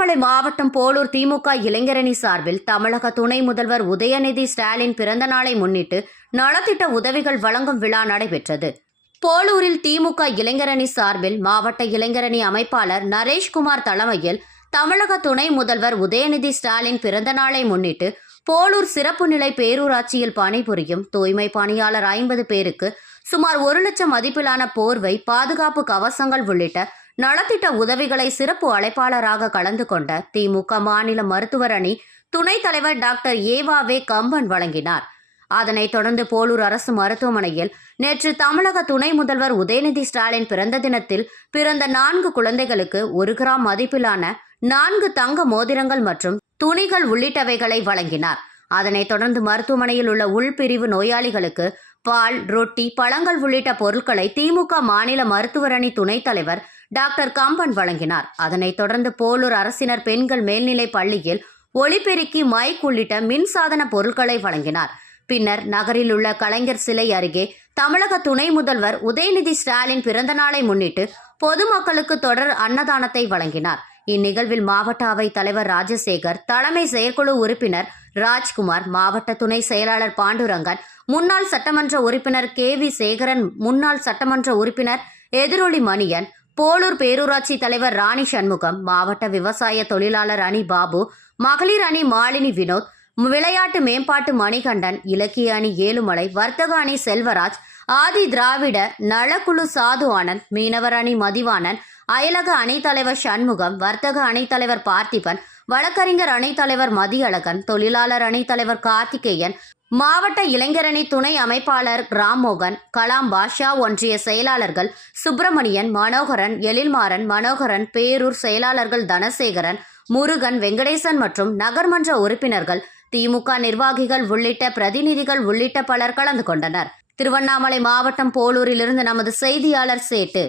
திருவண்ணாமலை மாவட்டம் போலூர் திமுக இளைஞரணி சார்பில் தமிழக துணை முதல்வர் உதயநிதி ஸ்டாலின் பிறந்த நாளை முன்னிட்டு நலத்திட்ட உதவிகள் வழங்கும் விழா நடைபெற்றது. போலூரில் திமுக இளைஞரணி சார்பில் மாவட்ட இளைஞரணி அமைப்பாளர் நரேஷ்குமார் தலைமையில் தமிழக துணை முதல்வர் உதயநிதி ஸ்டாலின் பிறந்த நாளை முன்னிட்டு போலூர் சிறப்பு நிலை பேரூராட்சியில் பணிபுரியும் தூய்மை பணியாளர் 50 பேருக்கு சுமார் 1 லட்சம் மதிப்பிலான போர்வை, பாதுகாப்பு கவசங்கள் உள்ளிட்ட நலத்திட்ட உதவிகளை சிறப்பு அழைப்பாளராக கலந்து கொண்ட திமுக மாநில மருத்துவர் அணி துணைத் தலைவர் டாக்டர் ஏவாவே கம்பன் வழங்கினார். அதனைத் தொடர்ந்து போலூர் அரசு மருத்துவமனையில் நேற்று தமிழக துணை முதல்வர் உதயநிதி ஸ்டாலின் பிறந்த தினத்தில் பிறந்த 4 குழந்தைகளுக்கு 1 கிராம் மதிப்பிலான 4 தங்க மோதிரங்கள் மற்றும் துணிகள் உள்ளிட்டவைகளை வழங்கினார். அதனைத் தொடர்ந்து மருத்துவமனையில் உள்ள உள்பிரிவு நோயாளிகளுக்கு பால், ரொட்டி, பழங்கள் உள்ளிட்ட பொருட்களை திமுக மாநில மருத்துவர் அணி துணைத் தலைவர் டாக்டர் கம்பன் வழங்கினார். அதனைத் தொடர்ந்து போலூர் அரசினர் பெண்கள் மேல்நிலை பள்ளியில் ஒலிபெருக்கி, மைக் உள்ளிட்ட மின்சாதன பொருட்களை வழங்கினார். பின்னர் நகரில் உள்ள கலைஞர் சிலை அருகே தமிழக துணை முதல்வர் உதயநிதி ஸ்டாலின் பிறந்த நாளை முன்னிட்டு பொதுமக்களுக்கு தொடர் அன்னதானத்தை வழங்கினார். இந்நிகழ்வில் மாவட்ட அவை தலைவர் ராஜசேகர், தலைமை செயற்குழு உறுப்பினர் ராஜ்குமார், மாவட்ட துணை செயலாளர் பாண்டுரங்கன், முன்னாள் சட்டமன்ற உறுப்பினர் KV சேகரன், முன்னாள் சட்டமன்ற உறுப்பினர் எதிரொலி மணியன், போலூர் பேரூராட்சி தலைவர் ராணி சண்முகம், மாவட்ட விவசாய தொழிலாளர் அணி பாபு, மகளிர் அணி மாலினி வினோத், விளையாட்டு மேம்பாட்டு மணிகண்டன், இலக்கிய அணி ஏழுமலை, வர்த்தக அணி செல்வராஜ், ஆதி திராவிட நலக்குழு சாது ஆனந்த், மீனவர் அணி மதிவாணன், அயலக அணித்தலைவர் சண்முகம், வர்த்தக அணித்தலைவர் பார்த்திபன், வழக்கறிஞர் அணித்தலைவர் மதியழகன், தொழிலாளர் அணித்தலைவர் கார்த்திகேயன், மாவட்ட இளைஞரணி துணை அமைப்பாளர் ராம்மோகன், கலாம் பாஷா, ஒன்றிய செயலாளர்கள் சுப்பிரமணியன், மனோகரன், எழில்மாறன், மனோகரன், பேரூர் செயலாளர்கள் தனசேகரன், முருகன், வெங்கடேசன் மற்றும் நகர்மன்ற உறுப்பினர்கள், திமுக நிர்வாகிகள் உள்ளிட்ட பிரதிநிதிகள் உள்ளிட்ட பலர் கலந்து கொண்டனர். திருவண்ணாமலை மாவட்டம் போலூரிலிருந்து நமது செய்தியாளர் சேட்டு.